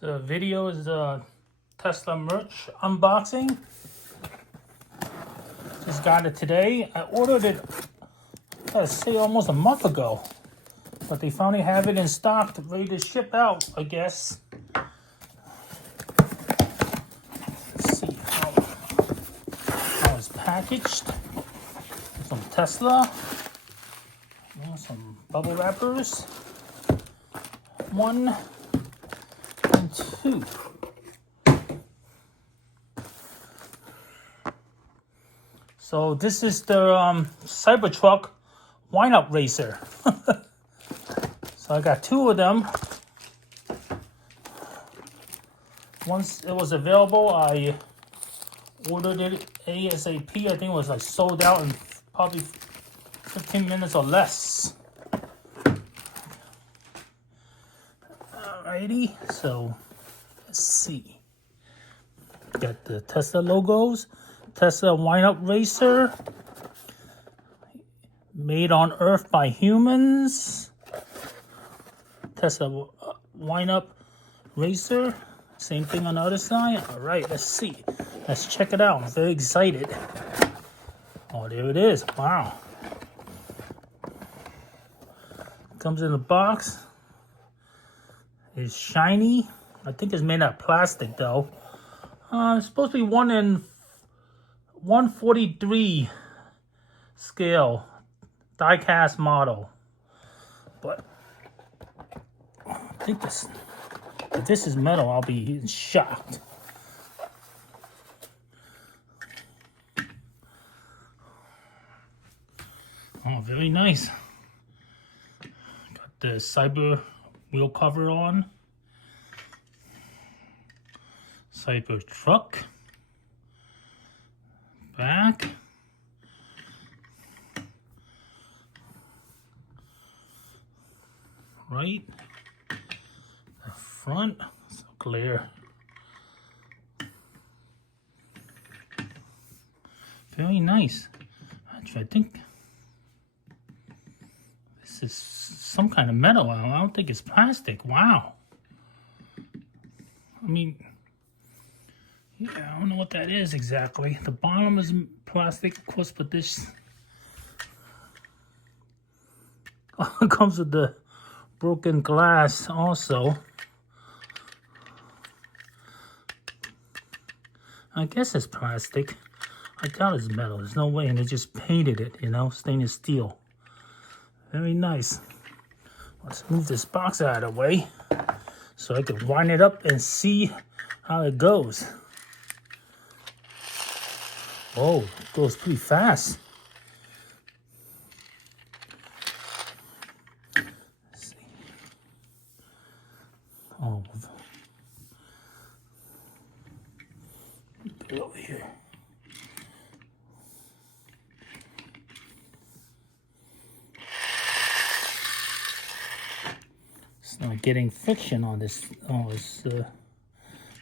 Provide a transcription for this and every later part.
The video is Tesla merch unboxing. Just got it today. I ordered it, let's say, almost a month ago. But they finally have it in stock, ready to ship out, I guess. Let's see how it's packaged. Some Tesla. Some bubble wrappers. 1 and 2. So this is the Cybertruck wind-up racer. So I got 2 of them. Once it was available, I ordered it ASAP. I think it was like sold out in probably 15 minutes or less. Alrighty, so let's see. Got the Tesla logos. Tesla wind-up racer. Made on Earth by humans. Tesla wind-up racer. Same thing on the other side. Alright, let's see. Let's check it out. I'm very excited. Oh, there it is. Wow. Comes in a box. It's shiny. I think it's made out of plastic though. It's supposed to be 1 in 143 scale die-cast model. But I think if this is metal, I'll be shocked. Oh, very nice. Got the Cyber wheel cover on. Cybertruck. Back. Right. The front. So clear. Very nice. Actually, I think this is some kind of metal. I don't think it's plastic. Wow. I mean, yeah, I don't know what that is exactly. The bottom is plastic, of course, but this comes with the broken glass also. I guess it's plastic. I doubt it's metal. There's no way, and they just painted it, you know, stainless steel. Very nice. Let's move this box out of the way so I can wind it up and see how it goes. Oh, it goes pretty fast. Let's see. Oh, put it over here. It's not getting friction on this. Oh, it's.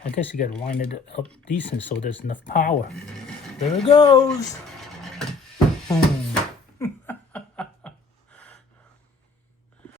I guess you gotta wind it up decent so there's enough power. There it goes. Boom.